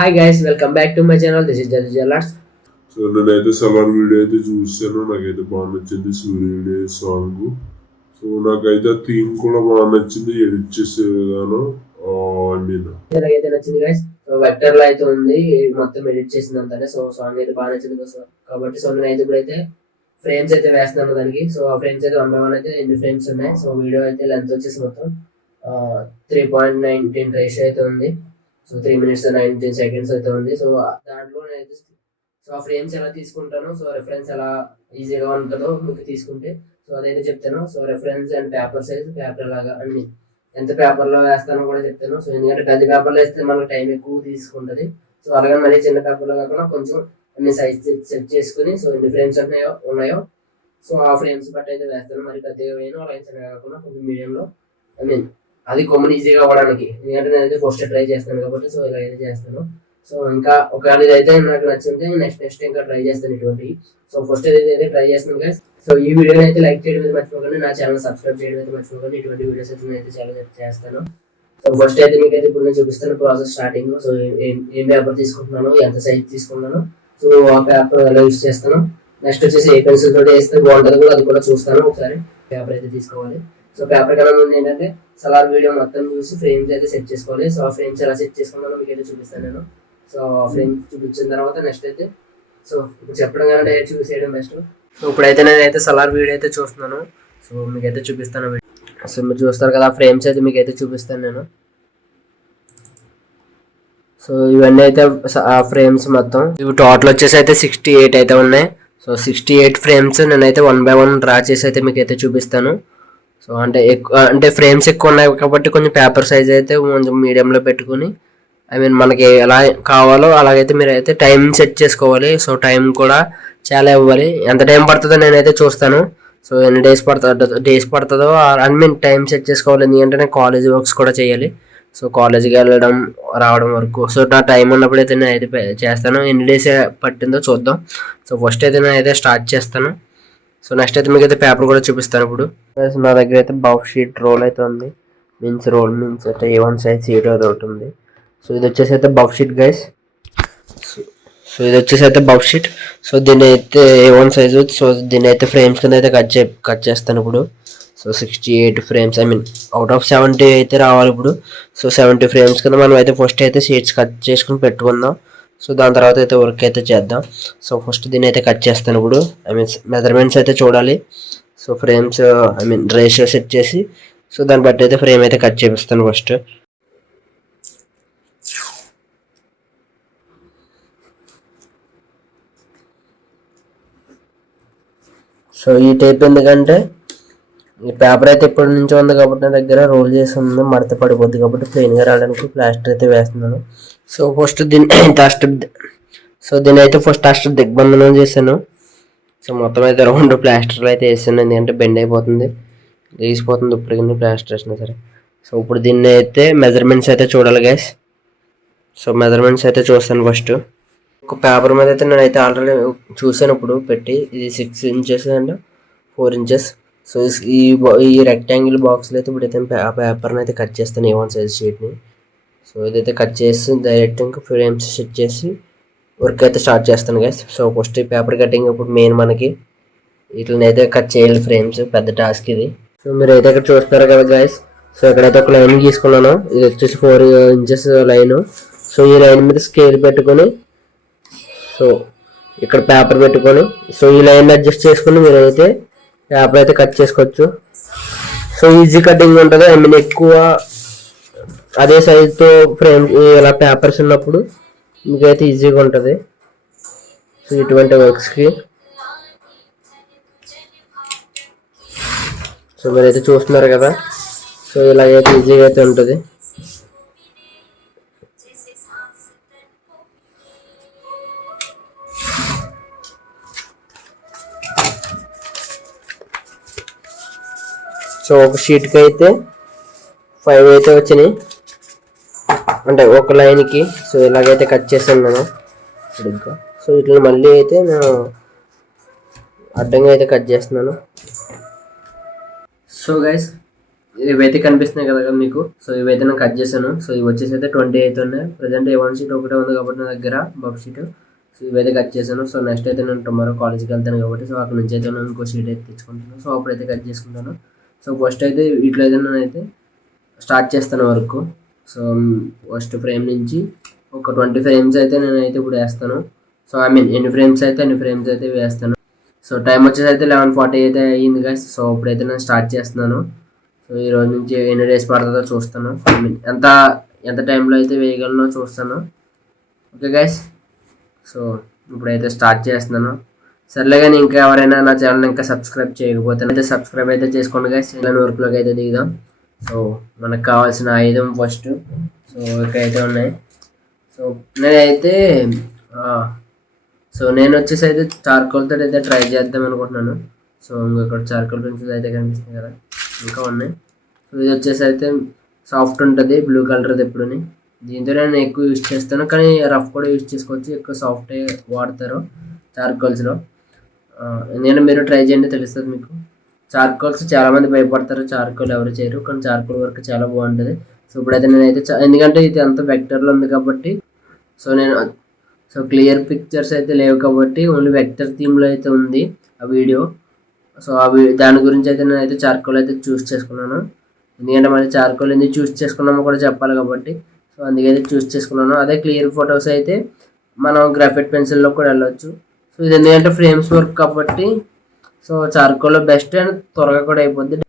Hi guys, welcome back to my channel. This is judge జలాట్స్. సో నేనైతే Salaar video అయితే చూసాను. నాకైతే బాగా నచ్చింది సూర్యుడి సాంగ్. సో నాకైతే థీమ్ కూడా బాగా నచ్చింది. ఎడిట్ చేసే విధానం నాకైతే నచ్చింది గైస్. సో వెక్టర్ లో అయితే ఉంది, మొత్తం ఎడిట్ చేసిందంతానే. సో సాంగ్ అయితే బాగా నచ్చింది కాబట్టి సో నేనైతే ఇప్పుడైతే ఫ్రేమ్స్ అయితే వేస్తున్నాను దానికి. సో ఆ ఫ్రేమ్స్ అయితే 1 by 1 అయితే ఎన్ని ఫ్రేమ్స్ ఉన్నాయి. సో వీడియో అయితే లెంత్ వచ్చేసి మొత్తం 3.19 రేషియో అయితే ఉంది. సో 3 minutes 19 seconds అయితే ఉంది. సో దాంట్లో నేనైతే సో ఆ ఫ్రేమ్స్ ఎలా తీసుకుంటాను, సో రెఫరెన్స్ ఎలా ఈజీగా ఉంటుందో మీకు తీసుకుంటే సో అదైతే చెప్తాను. So reference and paper size, paper ఎలాగా అన్ని ఎంత పేపర్లో వేస్తానో కూడా చెప్తాను. సో ఎందుకంటే పెద్ద పేపర్లో వేస్తే మనకు టైం ఎక్కువ తీసుకుంటుంది. సో అలాగే మళ్ళీ చిన్న పేపర్లో కాకుండా కొంచెం అన్ని సైజ్ సెట్ చేసుకుని సో ఎన్ని ఫ్రేమ్స్ ఉన్నాయో సో ఆ ఫ్రేమ్స్ బట్టి అయితే వేస్తాను. మరి పెద్దగా వేయను, అలాగే చిన్నగా కాకుండా కొంచెం మీడియంలో. ఐ మీన్ అది కొమ్మని ఈజీగా అవ్వడానికి, ఎందుకంటే నేనైతే ఫస్ట్ ట్రై చేస్తాను కాబట్టి సో ఇలా అయితే చేస్తాను. సో ఇంకా ఒకవేళ ఇదైతే నాకు నచ్చింటే నెక్స్ట్ ఇంకా ట్రై చేస్తాను ఇటువంటి. సో ఫస్ట్ అయితే ట్రై చేస్తాను గైస్. సో ఈ వీడియోని అయితే లైక్ చేయడం అయితే మర్చిపోకండి, నా ఛానల్ సబ్స్క్రైబ్ చేయడం అయితే మర్చిపోకండి. ఇటువంటి వీడియోస్ అయితే నేనైతే చాలా చేస్తాను. సో ఫస్ట్ అయితే మీకు అయితే ఇప్పుడు నేను చూపిస్తాను ప్రాసెస్ స్టార్టింగ్. సో ఏం పేపర్ తీసుకుంటున్నాను, ఎంత సైజ్ తీసుకున్నాను, సో ఆ పేపర్ ఎలా యూస్ చేస్తాను, నెక్స్ట్ వచ్చేసి ఏ పెన్సిల్ తోటి వేస్తే బాగుంటుంది కూడా అది కూడా చూస్తాను. ఒకసారి పేపర్ అయితే తీసుకోవాలి. సో పేపర్ కన్నా ముందు ఏంటంటే సలార్ వీడియో మొత్తం చూసి ఫ్రేమ్స్ అయితే సెట్ చేసుకోవాలి. సో ఆ ఫ్రేమ్స్ ఎలా సెట్ చేసుకున్నానో మీకు అయితే చూపిస్తాను నేను. సో ఫ్రేమ్స్ చూపించిన తర్వాత నెక్స్ట్ అయితే సో ఇప్పుడు చెప్పడం కానీ డైరెక్ట్ చూసేయడం బెస్ట్. సో ఇప్పుడైతే నేనైతే సలార్ వీడియో అయితే చూస్తున్నాను. సో మీకైతే చూపిస్తాను. సో మీరు చూస్తారు కదా ఫ్రేమ్స్ అయితే మీకైతే చూపిస్తాను నేను. సో ఇవన్నీ అయితే ఫ్రేమ్స్ మొత్తం ఇవి టోటల్ వచ్చేసి అయితే 68 అయితే ఉన్నాయి. సో 68 ఫ్రేమ్స్ నేనైతే 1 by 1 డ్రా చేసి అయితే మీకైతే చూపిస్తాను. సో అంటే ఫ్రేమ్స్ ఎక్కువ ఉన్నాయి కాబట్టి కొంచెం పేపర్ సైజ్ అయితే కొంచెం మీడియంలో పెట్టుకుని, ఐ మీన్ మనకి ఎలా కావాలో అలాగైతే మీరు అయితే టైం సెట్ చేసుకోవాలి. సో టైం కూడా చాలా ఇవ్వాలి. ఎంత టైం పడుతుందో నేనైతే చూస్తాను. సో ఎన్ని డేస్ పడుతుందో ఐ మీన్ టైం సెట్ చేసుకోవాలి. ఎందుకంటే నేను కాలేజ్ వర్క్స్ కూడా చేయాలి. సో కాలేజీకి వెళ్ళడం రావడం వరకు సో నా టైం ఉన్నప్పుడు అయితే నేను అయితే చేస్తాను. ఎన్ని డేస్ పట్టిందో చూద్దాం. సో ఫస్ట్ అయితే నేను అయితే స్టార్ట్ చేస్తాను. సో నెక్స్ట్ అయితే మీకు అయితే పేపర్ కూడా చూపిస్తాను. ఇప్పుడు నా దగ్గర అయితే బఫ్ షీట్ రోల్ అయితే ఉంది. రోల్ మీన్స్ అయితే A1 సైజ్ షీట్ అయితే ఒకటి ఉంది. సో ఇది వచ్చేసి అయితే బఫ్ షీట్ గైస్. సో ఇది వచ్చేసి అయితే బఫ్ షీట్. సో దీన్ని అయితే A1 సైజు. సో దీన్ని అయితే ఫ్రేమ్స్ కింద అయితే కట్ చేస్తాను ఇప్పుడు. So 68 frames, I mean out of 70 అయితే రావాలి ఇప్పుడు. సో 70 ఫ్రేమ్స్ కింద మనం అయితే ఫస్ట్ అయితే షీట్స్ కట్ చేసుకుని పెట్టుకుందాం. సో దాని తర్వాత అయితే వర్క్ అయితే చేద్దాం. సో ఫస్ట్ దీన్ని అయితే కట్ చేస్తాను ఇప్పుడు. ఐ మీన్ మెజర్మెంట్స్ అయితే చూడాలి. So frames I mean ratio set చేసి సో దాన్ని బట్టి అయితే ఫ్రేమ్ అయితే కట్ చేపిస్తాను ఫస్ట్. సో ఈ టైప్ ఎందుకంటే ఈ పేపర్ అయితే ఇప్పటి నుంచి ఉంది కాబట్టి నా దగ్గర రోల్ చేసి ఉంది, మడత పడిపోద్ది కాబట్టి ప్లెయిన్గా రావడానికి ప్లాస్టర్ అయితే వేస్తున్నాను. సో ఫస్ట్ దీన్ని అయితే ఫస్ట్ దిగ్బంధనం చేశాను. సో మొత్తం అయితే 2 ప్లాస్టర్లు అయితే వేసాను, ఎందుకంటే బెండ్ అయిపోతుంది, వేసిపోతుంది ఇప్పటికీ ప్లాస్టర్ వేసినా సరే. సో ఇప్పుడు దీన్ని అయితే మెజర్మెంట్స్ అయితే చూడాలి గైస్. సో మెజర్మెంట్స్ అయితే చూస్తాను ఫస్ట్. ఒక పేపర్ మీద అయితే నేనైతే ఆల్రెడీ చూసాను ఇప్పుడు పెట్టి. ఇది 6 inches అండ్ 4 inches. సో ఈ రెక్టాంగిల్ బాక్స్లో అయితే ఇప్పుడైతే ఆ పేపర్ని అయితే కట్ చేస్తాను, A1 సైజ్ షీట్ని. సో ఇదైతే కట్ చేసి డైరెక్ట్ ఇంకా ఫ్రేమ్స్ సెట్ చేసి వర్క్ అయితే స్టార్ట్ చేస్తాను గైస్. సో ఫస్ట్ ఈ పేపర్ కటింగ్ ఇప్పుడు మెయిన్ మనకి వీటిని అయితే కట్ చేయాలి ఫ్రేమ్స్, పెద్ద టాస్క్ ఇది. సో మీరు అయితే ఇక్కడ చూస్తారు కదా గైస్. సో ఇక్కడైతే ఒక లైన్ గీసుకున్నాను. ఇది వచ్చేసి 4 inches లైను. సో ఈ లైన్ మీద స్కేల్ పెట్టుకొని సో ఇక్కడ పేపర్ పెట్టుకొని సో ఈ లైన్ అడ్జస్ట్ చేసుకుని మీరైతే పేపర్ అయితే కట్ చేసుకోవచ్చు. సో ఈజీ కటింగ్ ఉంటుంది. ఐ మీన్ ఎక్కువ అదే సైజుతో ఫ్రేమ్ ఇలా పేపర్స్ ఉన్నప్పుడు మీకైతే ఈజీగా ఉంటుంది. సో ఇటువంటి వర్క్స్కి సో మీరైతే చూస్తున్నారు కదా. సో ఇలాగైతే ఈజీగా అయితే ఉంటుంది. సో ఒక షీట్కి అయితే 5 అయితే వచ్చినాయి, అంటే ఒక లైన్కి. సో ఇలాగైతే కట్ చేశాను నేను సరిగ్గా. సో వీటిని మళ్ళీ అయితే నేను అడ్డంగా అయితే కట్ చేస్తున్నాను. సో గైస్ ఇవైతే కనిపిస్తున్నాయి కదా మీకు. సో ఇవైతే నేను కట్ చేశాను. సో ఇవి వచ్చేసి అయితే 28 ఉన్నాయి. ప్రజెంట్ A1 షీట్ ఒకటే ఉంది కాబట్టి నా దగ్గర బఫ్ షీట్. సో ఇవైతే కట్ చేశాను. సో నెక్స్ట్ అయితే నేను టుమారో కాలేజ్కి వెళ్తాను కాబట్టి సో అక్కడ నుంచి అయితే నేను ఇంకో షీట్ అయితే తెచ్చుకుంటాను. సో అప్పుడైతే కట్ చేసుకుంటాను. సో ఫస్ట్ అయితే వీటిలో అయితే నేనైతే స్టార్ట్ చేస్తాను వర్క్. సో ఫస్ట్ ఫ్రేమ్ నుంచి ఒక 20 ఫ్రేమ్స్ అయితే నేనైతే ఇప్పుడు వేస్తాను. సో ఐ మీన్ ఎన్ని ఫ్రేమ్స్ అయితే అన్ని ఫ్రేమ్స్ అయితే వేస్తాను. సో టైం వచ్చేసి అయితే 11:40 అయితే అయ్యింది గైస్. సో ఇప్పుడైతే నేను స్టార్ట్ చేస్తున్నాను. సో ఈ రోజు నుంచి ఎన్ని డేస్ పడుతుందో చూస్తాను. ఐ మీన్ ఎంత టైంలో అయితే వేయగలనో చూస్తాను. ఓకే గైస్, సో ఇప్పుడైతే స్టార్ట్ చేస్తున్నాను. సర్లే కానీ ఇంకా ఎవరైనా నా ఛానల్ ఇంకా సబ్స్క్రైబ్ చేయకపోతే అయితే సబ్స్క్రైబ్ అయితే చేసుకోండి గైస్. ఇలా వర్క్లోకి అయితే దిగుదాం. సో మనకు కావాల్సిన ఆయుధం ఫస్ట్. సో ఇక్కడైతే ఉన్నాయి. సో నేనైతే నేను వచ్చేసి అయితే చార్కోల్తో అయితే ట్రై చేద్దాం అనుకుంటున్నాను. సో ఇక్కడ చార్కోల్ పెన్సిల్స్ అయితే కనిపిస్తుంది కదా, ఇంకా ఉన్నాయి. సో ఇది వచ్చేసి అయితే సాఫ్ట్ ఉంటుంది, బ్లూ కలర్ది ఎప్పుడుని. దీంతో నేను ఎక్కువ యూజ్ చేస్తాను, కానీ రఫ్ కూడా యూజ్ చేసుకోవచ్చు. ఎక్కువ సాఫ్ట్ వాడతారు చార్కోల్స్లో. ఎందుకంటే మీరు ట్రై చేయండి, తెలుస్తుంది మీకు. చార్కోల్స్ చాలామంది భయపడతారు, చార్కోల్ ఎవరు చేయరు, కానీ చార్కోల్ వర్క్ చాలా బాగుంటుంది. సో ఇప్పుడైతే నేనైతే ఎందుకంటే ఇది అంత వెక్టర్లో ఉంది కాబట్టి సో క్లియర్ పిక్చర్స్ అయితే లేవు కాబట్టి ఓన్లీ వెక్టర్ థీమ్లో అయితే ఉంది ఆ వీడియో. సో దాని గురించి అయితే నేనైతే చార్కోల్ అయితే చూస్ చేసుకున్నాను. ఎందుకంటే మళ్ళీ చార్కోల్ ఎందుకు చూస్ చేసుకున్నామో కూడా చెప్పాలి కాబట్టి సో అందుకైతే చూస్ చేసుకున్నాను. అదే క్లియర్ ఫొటోస్ అయితే మనం గ్రాఫైట్ పెన్సిల్లో కూడా వెళ్ళొచ్చు. సో ఇది ఎందుకంటే ఫ్రేమ్స్ వర్క్ కాబట్టి సో చార్కోల్లో బెస్ట్ అండ్ త్వరగా కూడా అయిపోద్ది.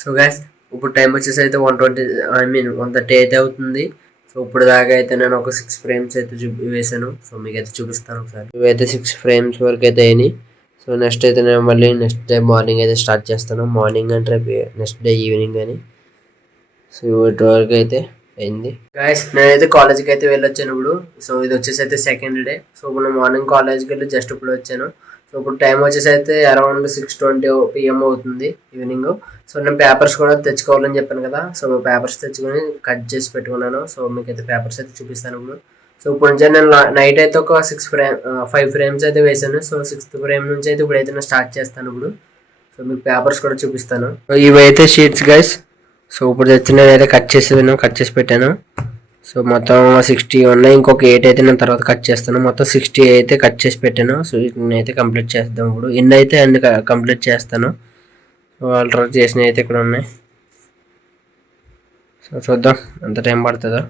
సో గైస్ ఇప్పుడు టైం వచ్చేసి అయితే 120 130 అయితే అవుతుంది. సో ఇప్పుడు దాకా అయితే నేను ఒక 6 ఫ్రేమ్స్ అయితే వేసాను. సో మీకు అయితే చూపిస్తాను ఒకసారి. ఇవైతే 6 ఫ్రేమ్స్ వరకు అయితే అయినాయి. సో నెక్స్ట్ అయితే నేను మళ్ళీ నెక్స్ట్ డే మార్నింగ్ అయితే స్టార్ట్ చేస్తాను. మార్నింగ్ అంటే రేపు నెక్స్ట్ డే ఈవినింగ్ అని. సో ఇటు వరకు అయితే అయింది గాయస్. నేనైతే కాలేజ్కి అయితే వెళ్ళొచ్చాను ఇప్పుడు. సో ఇది వచ్చేసి అయితే సెకండ్ డే. సో ఇప్పుడు మార్నింగ్ కాలేజ్కి వెళ్ళి జస్ట్ ఇప్పుడు వచ్చాను. సో ఇప్పుడు టైం వచ్చేసి అయితే అరౌండ్ 6:20 PM అవుతుంది ఈవినింగ్. సో నేను పేపర్స్ కూడా తెచ్చుకోవాలని చెప్పాను కదా. సో పేపర్స్ తెచ్చుకొని కట్ చేసి పెట్టుకున్నాను. సో మీకు అయితే పేపర్స్ అయితే చూపిస్తాను ఇప్పుడు. సో ఇప్పుడు నుంచి నేను నైట్ అయితే ఒక 5 ఫ్రేమ్స్ అయితే వేసాను. సో 6th ఫ్రేమ్ నుంచి అయితే ఇప్పుడు అయితే నేను స్టార్ట్ చేస్తాను ఇప్పుడు. సో మీకు పేపర్స్ కూడా చూపిస్తాను. సో ఇవైతే షీట్స్ గైస్. సో ఇప్పుడు తెచ్చిన అయితే కట్ చేసి పెట్టాను. సో మొత్తం 60 ఉన్నాయి. ఇంకొక 8 అయితే నేను తర్వాత కట్ చేస్తాను. మొత్తం 60 అయితే కట్ చేసి పెట్టాను. సో వీటిని అయితే కంప్లీట్ చేద్దాం ఇప్పుడు. ఇన్ని అయితే అన్ని కంప్లీట్ చేస్తాను. ఆల్రెడీ చేసినవి అయితే ఇక్కడ ఉన్నాయి. సో చూద్దాం ఎంత టైం పడుతుందో.